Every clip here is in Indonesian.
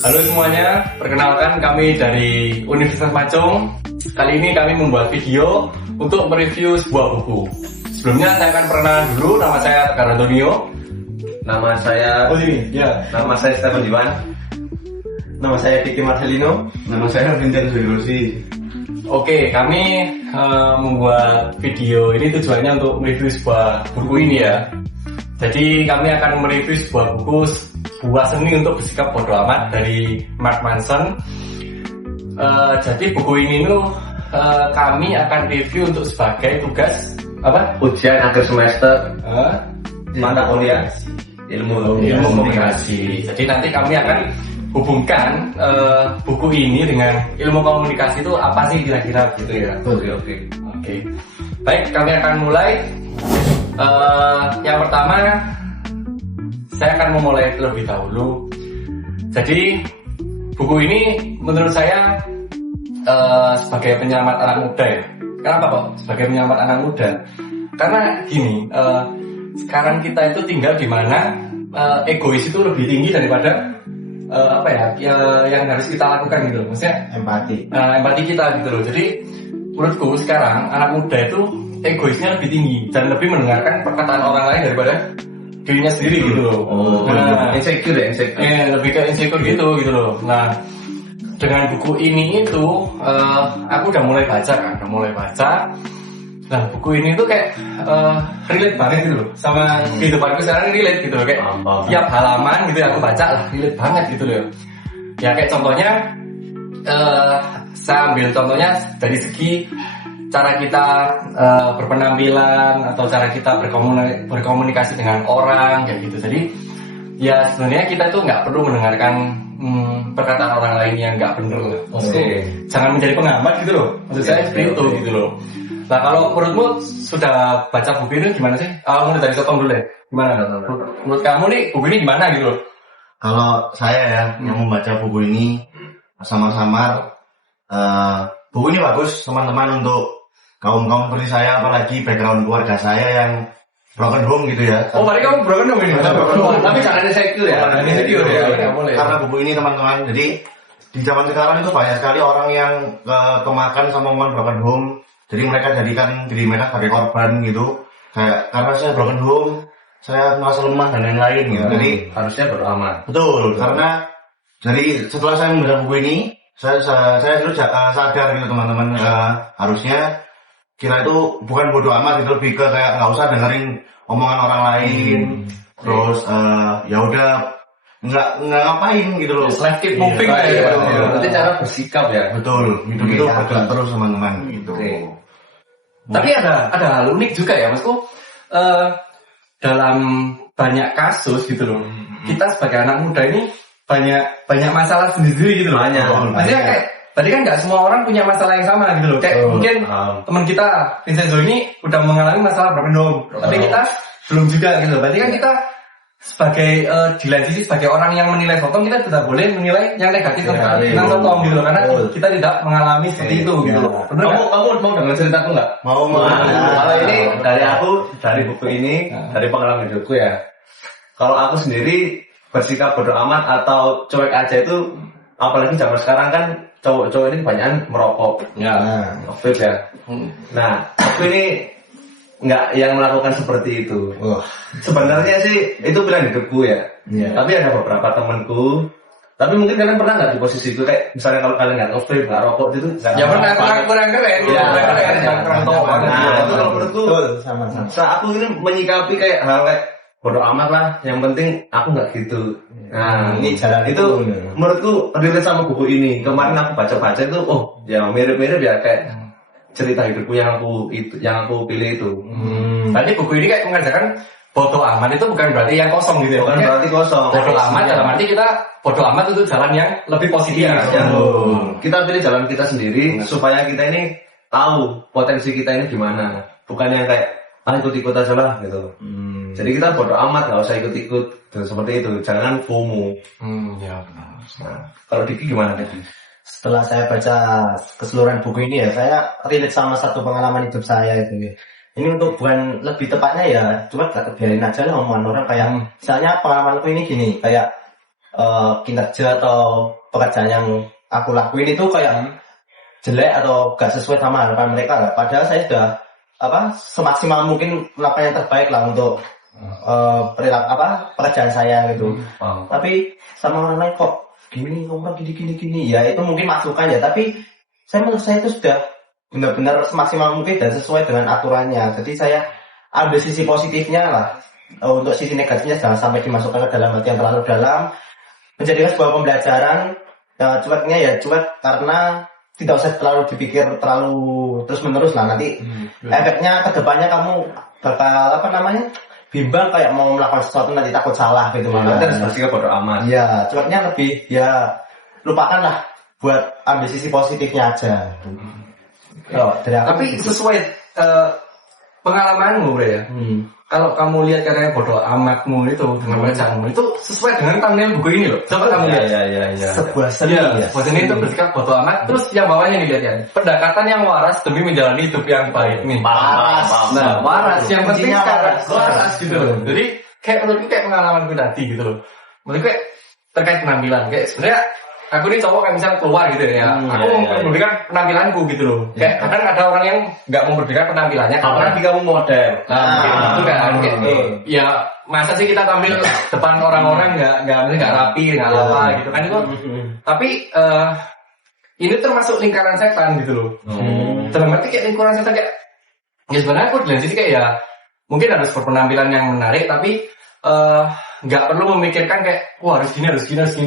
Halo semuanya, perkenalkan kami dari Universitas Pacung. Kali ini kami membuat video untuk mereview sebuah buku. Sebelumnya saya akan perkenalan dulu, nama saya Tegar Antonio. Nama saya Nama saya Stefan Diwan. Nama saya Diki Marcelino. Nama saya Vincent Sudirosi. Oke, kami membuat video ini tujuannya untuk mereview sebuah buku ini ya. Jadi kami akan mereview sebuah buku, sebuah seni untuk bersikap bodo amat dari Mark Manson. Jadi buku ini kami akan review untuk sebagai tugas Ujian akhir semester mata kuliah ilmu komunikasi. Jadi nanti kami akan hubungkan buku ini dengan ilmu komunikasi itu apa sih kira-kira gitu ya. Oke. Baik, kami akan mulai. Yang pertama, saya akan memulai terlebih dahulu. Jadi buku ini menurut saya sebagai penyelamat anak muda ya. Kenapa kok sebagai penyelamat anak muda? Karena gini, sekarang kita itu tinggal di mana egois itu lebih tinggi daripada yang harus kita lakukan gitu. Maksudnya empati kita gitu loh. Jadi menurutku sekarang anak muda itu egoisnya lebih tinggi dan lebih mendengarkan perkataan orang lain daripada dirinya sendiri gitu loh. Insecure. Lebih ke insecure gitu loh. Nah, dengan buku ini aku udah mulai baca. Nah, buku ini tuh kayak relate banget gitu loh sama kehidupanku sekarang, relate gitu loh, kayak tiap halaman gitu ya aku baca lah relate banget gitu loh. Ya kayak contohnya saya ambil contohnya dari segi cara kita berpenampilan atau cara kita berkomunikasi dengan orang kayak gitu. Jadi ya sebenarnya kita tuh nggak perlu mendengarkan perkataan orang lain yang nggak bener. Jangan menjadi pengamat gitu loh. Maksud saya seperti itu gitu loh. Nah, kalau menurutmu sudah baca buku ini gimana sih? Mulai dari Sotong dulu deh. Gimana? Menurut kamu nih buku ini gimana gitu loh? Kalau saya ya yang membaca buku ini sama-sama, buku ini bagus teman-teman untuk kaum seperti saya, apalagi background keluarga saya yang broken home gitu ya. Berarti kamu broken home ini? Tapi jangan insecure ya. Karena buku ini teman-teman, jadi di zaman sekarang itu banyak sekali orang yang kemakan sama omongan broken home. Jadi mereka jadikan diri mereka sebagai korban gitu. Kayak karena saya broken home, saya merasa lemah dan lain-lain gitu. Jadi harusnya beramal. betul, karena jadi setelah saya membaca buku ini, saya dulu sadar gitu teman-teman, harusnya kita itu bukan bodoh amat gitu, lebih ke kayak nggak usah dengerin omongan orang lain. Terus ya udah nggak ngapain gitu loh. Let's keep moving lah ya. Berarti cara bersikap ya. Betul, itu bergerak terus teman-teman gitu. Tapi ada hal unik juga ya, maksudku dalam banyak kasus gitu loh. Kita sebagai anak muda ini banyak masalah sendiri gitu loh. Maksudnya kayak tadi kan nggak semua orang punya masalah yang sama gitu loh. Kayak mungkin teman kita Vincenzo ini udah mengalami masalah broken home, tapi kita belum juga gitu. Berarti kan kita sebagai di lain sisi sebagai orang yang menilai Sotong, kita tidak boleh menilai yang negatif tentang Sotong gitu loh, karena kita tidak mengalami seperti itu gitu loh. Kamu mau dengar ceritaku nggak? Mau. Kalau ini dari buku ini, dari pengalaman hidupku ya. Kalau aku sendiri bersikap bodo amat atau cuek aja itu, apalagi zaman sekarang kan cowok-cowok ini banyak merokok, vape ya. Nah, aku ini nggak yang melakukan seperti itu. Sebenarnya sih itu pilihan hidupku ya. Tapi ada beberapa temanku. Tapi mungkin kalian pernah nggak di posisi itu, kayak misalnya kalau kalian nggak vape, nggak rokok itu? Ya pernah, kurang keren. Nah, itu kalau menurutku, saat aku ini menyikapi kayak hal kayak bodo amat lah. Yang penting aku nggak gitu. Nah, ini jalan itu menurutku relate sama buku ini. Kemarin aku baca itu, ya mirip-mirip ya kayak cerita hidupku yang aku pilih itu. Berarti buku ini kayak mengajarkan bodo amat itu bukan berarti yang kosong gitu ya. Bukan berarti kosong. Bodo amat dalam arti kita bodo amat itu jalan yang lebih positif. Kita pilih jalan kita sendiri supaya kita ini tahu potensi kita ini gimana. Bukan yang kayak ikut-ikut aja lah gitu. Jadi kita bodo amat, nggak usah ikut-ikut dan seperti itu. Jangan FOMO. Ya benar. Nah, kalau Diki gimana Diki? Setelah saya baca keseluruhan buku ini ya, saya relate sama satu pengalaman hidup saya itu ya. Ini untuk bukan lebih tepatnya ya, cuma gak biarin aja lah omongan orang kayak misalnya pengalamanku ini gini, kayak kinerja atau pekerjaan yang aku lakuin itu kayak jelek atau gak sesuai sama harapan mereka. Padahal saya sudah semaksimal mungkin melakukan yang terbaik lah untuk pekerjaan saya gitu. Tapi sama orang lain kok gini ngomong gini ya, itu mungkin masukan ya, tapi menurut saya itu sudah benar-benar semaksimal mungkin dan sesuai dengan aturannya. Jadi saya ambil sisi positifnya lah. Untuk sisi negatifnya jangan sampai dimasukkan ke dalam hati yang terlalu dalam. Menjadikan sebuah pembelajaran. Cueknya ya cuek karena tidak usah terlalu dipikir terlalu terus-menerus lah. Nanti efeknya ke depannya kamu bakal bimbang kayak mau melakukan sesuatu nanti takut salah gitu. Nanti harus bersikap bodo amat. Ya, cueknya lebih ya lupakanlah, buat ambil sisi positifnya aja. Tapi sesuai pengalamanmu bro ya. Kalau kamu lihat katanya bodo amatmu itu dengan bacaanmu itu sesuai dengan thumbnail buku ini loh. Coba kamu lihat. Iya. Sebuah seni ya. Sebuah seni itu bersikap bodo amat. Terus yang bawahnya nih lihat ya. Pendekatan yang waras demi menjalani hidup yang baik nih. Waras. Nah, waras yang penting sekarang waras. waras gitu loh. Jadi menurutku kayak pengalamanku tadi gitu loh. Menurutku kayak terkait penampilan kayak sebenarnya aku ini cowok kayak misalnya keluar gitu ya. Aku memperdulikan penampilanku gitu loh. Kayak kadang ada orang yang nggak memperdulikan penampilannya karena Kamu model. itu kan kayak ya masa sih kita tampil depan orang-orang nggak rapi nggak apa gitu kan itu. Tapi ini termasuk lingkaran setan gitu loh. Dalam arti kayak lingkaran setan kayak ya sebenarnya aku dari sisi kayak ya mungkin harus berpenampilan yang menarik tapi nggak perlu memikirkan kayak wah harus gini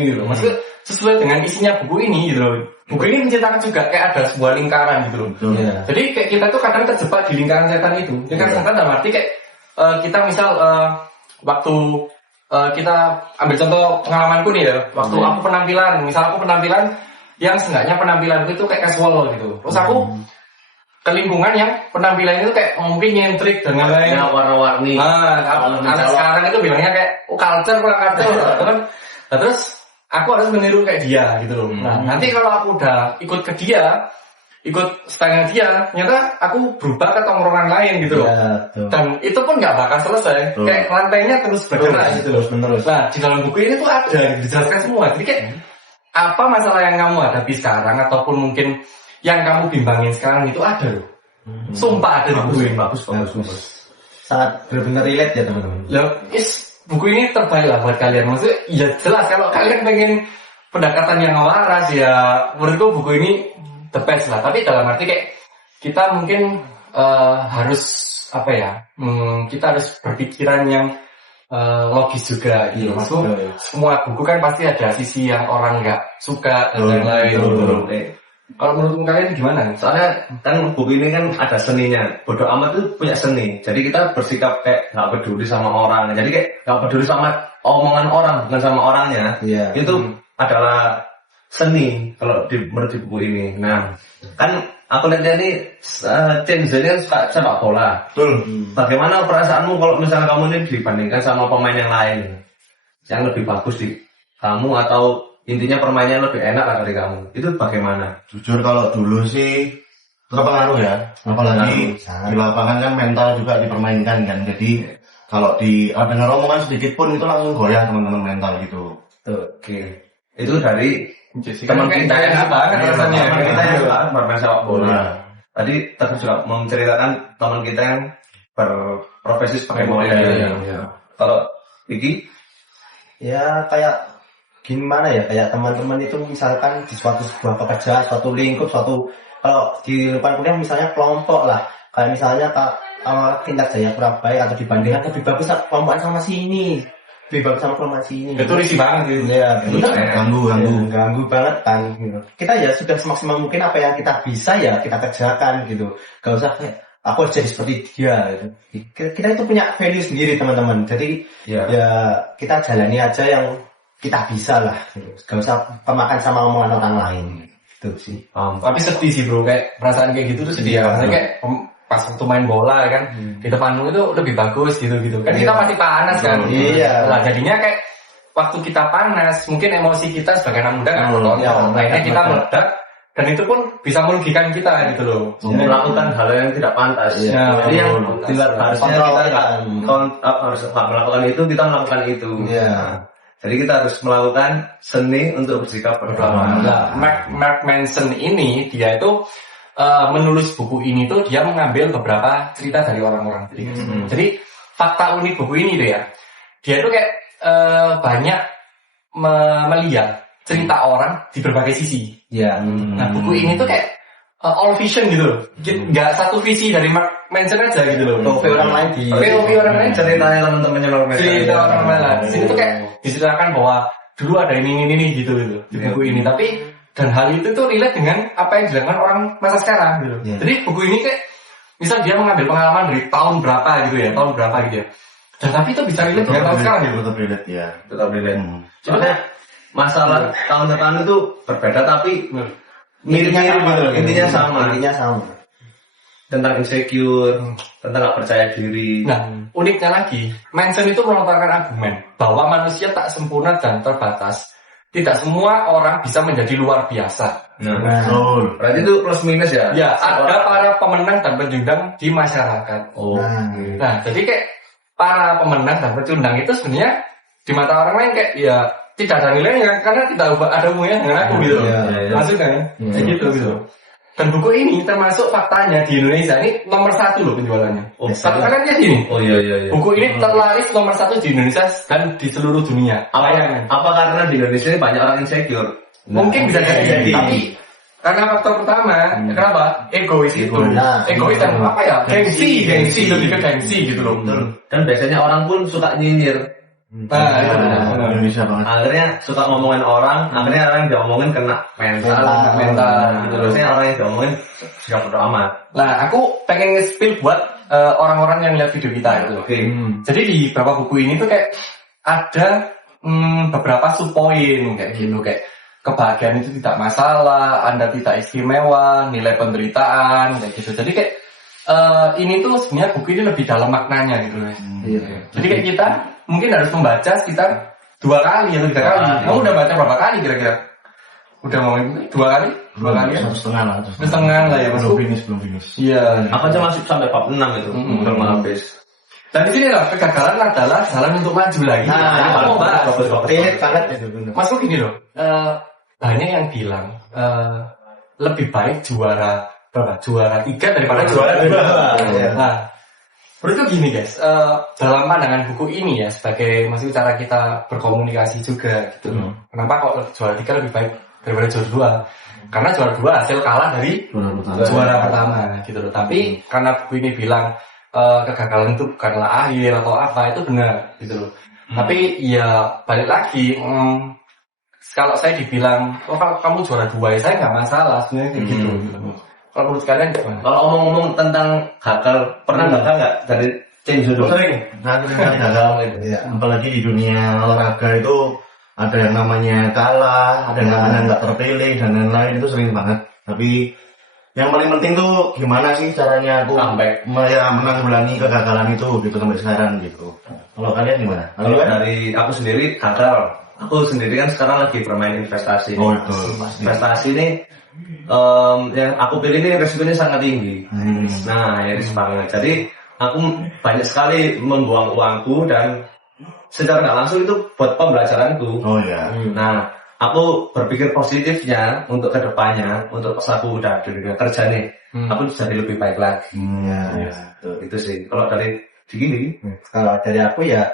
gitu loh. Maksudnya sesuai dengan isinya buku ini gitu loh. Buku ini menceritakan juga kayak ada sebuah lingkaran gitu loh. Jadi kayak kita tuh kadang terjebak di lingkaran setan itu. Lingkaran setan dalam arti kayak kita misal waktu kita ambil contoh pengalamanku nih ya. Waktu aku penampilan yang seenggaknya penampilanku itu kayak casual gitu. Terus aku ke lingkungan yang penampilan itu kayak mungkin nyentrik dan lain-lain. Warna-warni. Anak sekarang itu bilangnya kayak culture kurang culture. Terus aku harus meniru kayak dia gitu loh. Nah, nanti kalau aku udah ikut ke dia, ikut stylenya dia, ternyata aku berubah ke tongkrongan lain gitu loh. Dan itu pun nggak bakal selesai. Kayak lantainya terus bergerak gitu loh. Nah, di dalam buku ini tuh ada dijelaskan semua. Jadi kayak apa masalah yang kamu hadapi sekarang ataupun mungkin yang kamu bimbangin sekarang itu ada loh. Sumpah ada di buku ini. Bagus. Sangat benar-benar relate ya teman-teman. Buku ini terbaik lah buat kalian. Maksudnya ya jelas kalau kalian pengen pendekatan yang waras ya menurutku buku ini the best lah. Tapi dalam arti kayak kita mungkin harus kita harus berpikiran yang logis juga gitu. Maksudnya semua buku kan pasti ada sisi yang orang nggak suka dan lain-lain. Kalau menurut kalian gimana? Soalnya kan buku ini kan ada seninya. Bodo amat itu punya seni. Jadi kita bersikap kayak nggak peduli sama orang. Jadi kayak nggak peduli sama omongan orang, bukan sama orangnya. Itu adalah seni kalau menurut di buku ini. Nah, kan aku lihat ini Cenzanya suka sepak bola. Bagaimana perasaanmu kalau misalnya kamu ini dibandingkan sama pemain yang lain? Yang lebih bagus di kamu atau intinya permainannya lebih enak lah dari kamu, itu bagaimana? Jujur kalau dulu sih terpengaruh ya, apalagi di lapangan kan mental juga dipermainkan kan. Jadi kalau dengar omongan sedikit pun itu langsung goyah teman-teman mental gitu. Oke. Itu dari teman kita yang banget rasanya. Teman kita yang suka bermain sepak bola. Tadi Teguh juga menceritakan teman kita yang berprofesi sebagai model. Kalau Vicky? Ya kayak gimana ya, kayak teman-teman itu misalkan di sebuah pekerjaan, suatu lingkup, kalau di depan kuliah misalnya kelompok lah, kayak misalnya tingkat saya kurang baik atau dibandingkan lebih bagus kelompokan sama sini, lebih bagus sama kelompok sini. Itu risih banget gitu. Ya, benar. Ganggu banget kan. Gitu. Kita ya sudah semaksimal mungkin apa yang kita bisa ya kita kerjakan gitu. Gak usah kayak aku jadi seperti dia gitu. Kita itu punya value sendiri teman-teman. Jadi ya kita jalani aja yang kita bisa lah, gak usah kemakan sama omongan orang lain, gitu sih. Tapi sedih sih bro, kayak perasaan kayak gitu tuh sedih ya. Maksudnya kayak pas waktu main bola kan, di depanmu itu lebih bagus gitu. Kan kita pasti panas kan. Iya. Nah jadinya kayak waktu kita panas, mungkin emosi kita sebagai anak muda nggak kontrol. Akhirnya kita meledak, dan itu pun bisa merugikan kita gitu loh. Melakukan hal yang tidak pantas. Jadi yang harusnya kita harus melakukan itu, kita melakukan itu. Jadi kita harus melakukan seni untuk bersikap bodo amat. Nah, Mark Manson ini dia itu menulis buku ini tuh dia mengambil beberapa cerita dari orang-orang. Jadi fakta unik buku ini tuh ya, dia tuh kayak banyak melihat cerita orang di berbagai sisi. Ya. Nah buku ini tuh kayak all vision gitu loh, nggak satu visi dari Mark Manson aja gitu loh. POV orang lain di POV orang lain Ceritanya teman-temannya Mark Manson. cerita orang lain. Di sini tuh kayak diceritakan bahwa dulu ada ini gitu di buku ini. Tapi dan hal itu tuh relate dengan apa yang dilakukan orang masa sekarang gitu. Jadi buku ini kayak misal dia mengambil pengalaman dari tahun berapa gitu ya, Dan tapi itu bisa relate dengan tahun sekarang gitu. Tetap relate ya. Tetap relate. Cuma masalah tahun depan itu berbeda tapi mirip-mirip gitu. Intinya sama. Tentang insecure, tentang gak percaya diri. Nah, uniknya lagi, Manson itu melontarkan argumen bahwa manusia tak sempurna dan terbatas. Tidak semua orang bisa menjadi luar biasa. Betul. Berarti itu plus minus ya? Ya, ada para pemenang dan pecundang di masyarakat. Nah, jadi kayak para pemenang dan pecundang itu sebenarnya di mata orang lain kayak ya tidak ada nilainya karena tidak ada hubungannya dengan aku gitu. Maksudnya kayak gitu. Dan buku ini termasuk faktanya di Indonesia ini nomor 1 loh penjualannya. Karena dia gini. Iya. Buku ini terlaris nomor 1 di Indonesia dan di seluruh dunia. Apa karena di Indonesia ini banyak orang insecure? Mungkin bisa jadi. Tapi karena faktor pertama, kenapa? Egois itu. Egois dan apa ya? Gengsi, lebih ke gengsi gitu loh. Dan biasanya orang pun suka nyinyir. Nah, itu benar. Indonesia banget. Akhirnya suka ngomongin orang, akhirnya orang yang diomongin kena mental gitu. Biasanya orang yang diomongin suka bodo amat. Nah, aku pengen nge-spill buat orang-orang yang lihat video kita gitu. Jadi di beberapa buku ini tuh kayak ada beberapa subpoin kayak gitu, kayak kebahagiaan itu tidak masalah, Anda tidak istimewa, nilai penderitaan kayak gitu. Jadi kayak ini tuh sebenarnya buku ini lebih dalam maknanya gitu guys. Jadi kayak kita mungkin harus membaca sekitar 2 kali atau 3 kali. Kamu udah baca berapa kali kira-kira? Udah mau 2 kali? 2 kali ya? 1,5 lah. Ya Belum finish. Iya. Aku aja masih sampai bab 6 itu, belum habis. Dan di sini lah kegagalan adalah jalan untuk maju lagi. Aku mau bahas. Relate banget itu benar. Masuk gini loh. Banyak yang bilang lebih baik juara 3 daripada juara 2. Nah, menurutku gini guys, dalam pandangan buku ini ya sebagai masih cara kita berkomunikasi juga gitu. Kenapa kok juara 3 lebih baik daripada juara 2? Karena juara 2 hasil kalah dari juara pertama gitu loh. Tapi karena buku ini bilang kegagalan itu bukanlah akhir atau apa, itu benar gitu loh. Tapi ya balik lagi, kalau saya dibilang, kalau kamu juara 2 ya saya nggak masalah sebenarnya kayak gitu. Kalau menurut kalian gimana? Kalau ngomong-ngomong tentang gagal, pernah gagal nggak dari tim judo? Sering. Gagal. Apalagi di dunia olahraga itu ada yang namanya kalah, ada yang namanya nggak terpilih dan lain-lain, itu sering banget. Tapi yang paling penting tuh gimana sih caranya aku menanggulangi kegagalan itu gitu sampai sekarang gitu. Kalau kalian gimana? Kalau dari aku sendiri gagal. Aku sendiri kan sekarang lagi bermain investasi. Itu. Investasi ini yang aku pilih ini resikonya sangat tinggi. Nah, ya banget. Jadi aku banyak sekali membuang uangku dan secara nggak langsung itu buat pembelajaranku. Nah, aku berpikir positifnya untuk kedepannya, untuk pas aku udah di dunia kerja nih, aku jadi lebih baik lagi. Itu sih. Kalau dari gini, kalau dari aku ya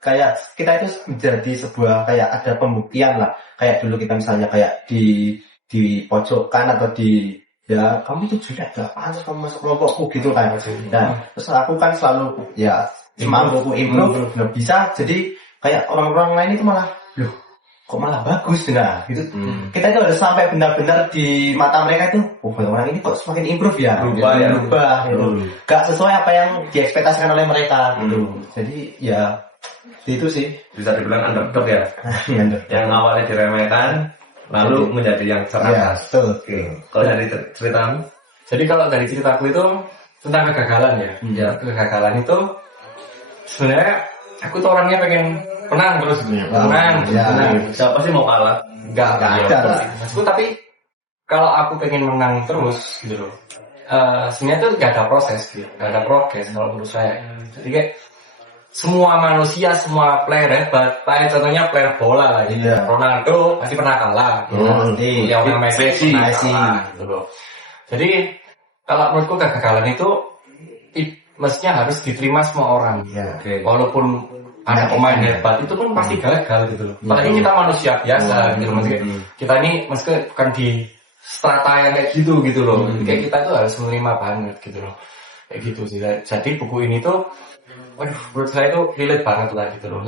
kayak kita itu menjadi sebuah kayak ada pembuktian lah. Kayak dulu kita misalnya kayak di pojokan atau di ya kamu itu sudah gak pantas kamu masuk kelompokku gitu kan. Nah terus aku kan selalu ya semampuku improve nggak bisa, jadi kayak orang-orang lain itu malah loh kok malah bagus nah gitu. Kita itu harus sampai benar-benar di mata mereka itu orang ini kok semakin improve ya, berubah gitu. Gak sesuai apa yang diekspektasikan oleh mereka gitu. Jadi ya itu sih bisa dibilang underdog ya. Yang awalnya diremehkan lalu menjadi yang cerdas. Oke. Kalau dari ceritamu? Jadi kalau dari ceritaku itu tentang kegagalan ya. Ya kegagalan itu sebenarnya aku tuh orangnya pengen menang terus. Menang. Siapa sih mau kalah? Enggak ada. Maksudku tapi kalau aku pengen menang terus gitu loh. Sebenarnya tuh gak ada proses gitu. Gak ada progres kalau menurut saya. Jadi kayak semua manusia, semua player hebat, kayak contohnya player bola lah gitu. Iya. Ronaldo pasti pernah kalah, Lionel Messi kalah, gitu loh. Jadi kalau menurutku kegagalan itu mestinya harus diterima semua orang. Iya. Walaupun ada pemain hebat itu pun pasti gagal gitu loh. Apalagi kita manusia biasa gitu loh. Maksudnya kita ini maksudnya bukan di strata yang kayak gitu loh. Kayak kita itu harus menerima banget gitu loh. Kayak gitu sih. Jadi buku ini tuh waduh, menurut saya itu relate banget lah gitu loh.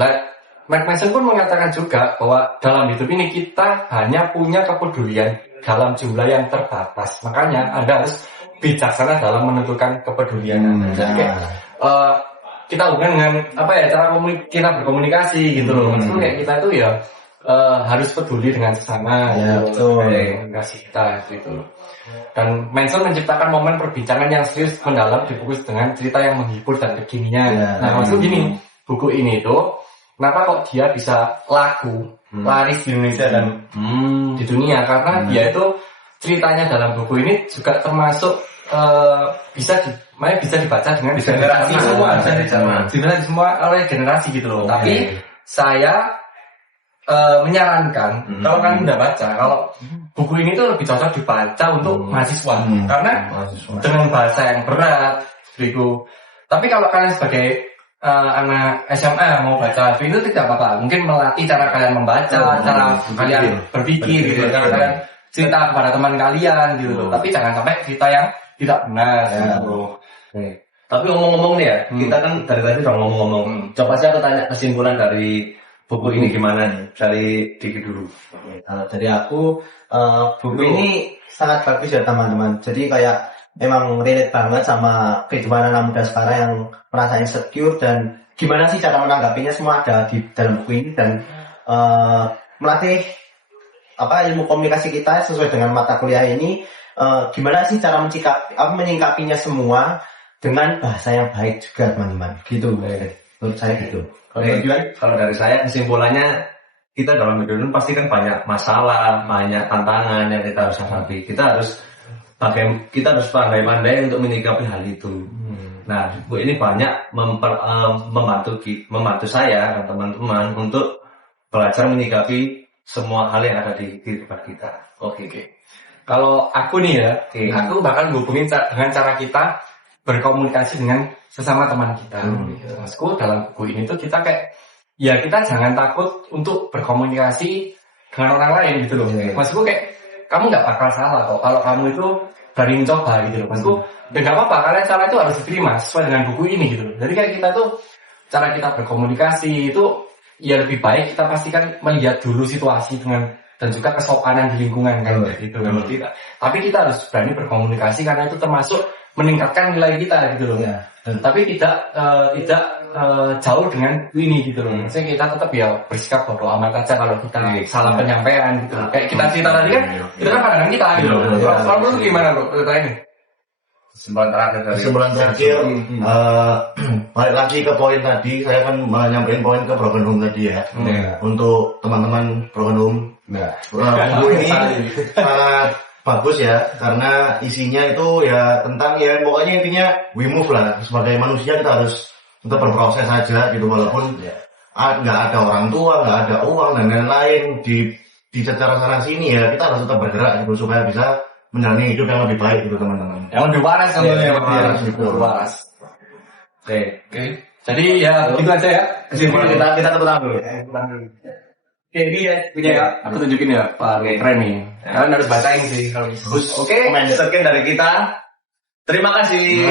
Mark Manson pun mengatakan juga bahwa dalam hidup ini kita hanya punya kepedulian dalam jumlah yang terbatas. Makanya Anda harus bijaksana dalam menentukan kepedulian Anda. Jadi kayak kita hubungan dengan apa ya cara kita berkomunikasi gitu loh. Maksudnya kayak kita itu ya harus peduli dengan sesama gitu loh. Komunikasi kita gitu loh. Dan Manson menciptakan momen perbincangan yang serius mendalam dibungkus dengan cerita yang menghibur dan kekinian. Nah maksud gini, buku ini tuh kenapa kok dia bisa laku, laris di Indonesia dan di dunia? Karena dia itu ceritanya dalam buku ini juga termasuk bisa dibaca dengan generasi semua oleh generasi gitu loh. Tapi saya menyarankan kalau kalian udah baca, kalau buku ini tuh lebih cocok dibaca untuk mahasiswa karena dengan bahasa yang berat, begitu. Tapi kalau kalian sebagai anak SMA mau baca itu tidak apa-apa. Mungkin melatih cara kalian membaca, cara kalian berpikir gitu, cara kalian cerita kepada teman kalian gitu. Tapi jangan sampai cerita yang tidak benar gitu. Tapi ngomong-ngomong nih ya, kita kan dari tadi udah ngomong-ngomong. Coba sih aku tanya kesimpulan dari buku ini gimana nih? Dari Diki dulu. Kalau dari aku, buku ini sangat bagus ya teman-teman. Jadi kayak memang relate banget sama kehidupan anak muda sekarang yang merasa insecure dan gimana sih cara menanggapinya semua ada di dalam buku ini dan melatih ilmu komunikasi kita sesuai dengan mata kuliah ini. Gimana sih cara menyingkapinya semua dengan bahasa yang baik juga teman-teman. Gitu menurut saya gitu. Kalau dari saya kesimpulannya kita dalam hidup ini pasti kan banyak masalah, banyak tantangan yang kita harus hadapi. Kita harus pandai-pandai untuk menyikapi hal itu. Nah, buku ini banyak membantu saya dan teman-teman untuk belajar menyikapi semua hal yang ada di kehidupan kita. Oke. Kalau aku nih ya, aku bakal hubungin dengan cara kita berkomunikasi dengan sesama teman kita. Maksudku dalam buku ini tuh kita kayak ya kita jangan takut untuk berkomunikasi dengan orang lain gitu loh. Maksudku kayak kamu nggak bakal salah kok kalau kamu itu berani mencoba gitu loh. Maksudku dan nggak apa-apa, kalian cara itu harus diterima sesuai dengan buku ini gitu loh. Jadi kayak kita tuh cara kita berkomunikasi itu ya lebih baik kita pastikan melihat dulu situasi dan juga kesopanan di lingkungan kan gitu kan kita. Tapi kita harus berani berkomunikasi karena itu termasuk meningkatkan nilai kita gitu loh. Tapi tidak jauh dengan ini gitu loh. Maksudnya kita tetap ya bersikap bodo amat aja kalau kita salah penyampaian gitu loh. Kayak kita cerita tadi kan itu kan pandangan kita gitu loh. Kalau menurut gimana loh cerita ini? Kesimpulan terakhir balik lagi ke poin tadi, saya kan nyampein poin ke Broken Home tadi ya. Untuk teman-teman Broken Home, buku ini sangat bagus ya karena isinya itu ya tentang ya pokoknya intinya we move lah. Sebagai manusia kita harus tetap berproses aja gitu walaupun nggak ada orang tua, nggak ada uang dan lain-lain di secara sana sini ya kita harus tetap bergerak gitu supaya bisa menjalani hidup yang lebih baik gitu teman-teman. Yang lebih waras tentunya waras. Oke. Jadi ya begitu aja ya. Kesimpulan kita ketemu dulu. Oke, ini ya punya ya. Aku tunjukin ya Pak keren nih. Kalian harus bacain sih kalau gitu. Oke, sekian dari kita. Terima kasih.